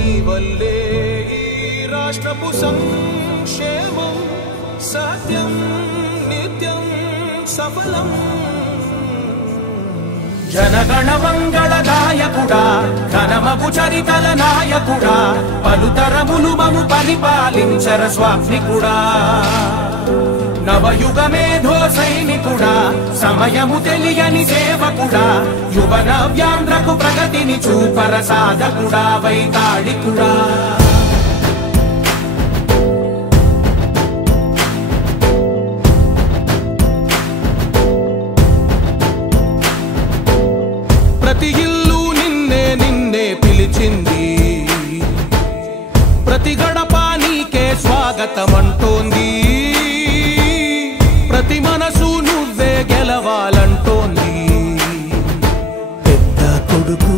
నీవల్లే ఈ రాష్ట్రపు సంక్షేమం సత్యం నిత్యం సఫలం జనగణ మంగళ గాయకుడా ఘనమగు చరితల నాయకుడా పలుతరములు మము పరిపాలించర స్వామికుడా నవయుగ మేధో సైనికుడా సమయము తెలియని సేవకుడా యువ నవ్యాంధ్రకు ప్రగతిని చూపర సాధకుడా వైతాళికుడా ప్రతి ఇల్లు నిన్నే నిన్నే పిలిచింది ప్రతి గడప నీకే స్వాగతమంటోంది ప్రతి మనసు నువ్వే గెలవాలంటోంది పెద్ద కొడుకు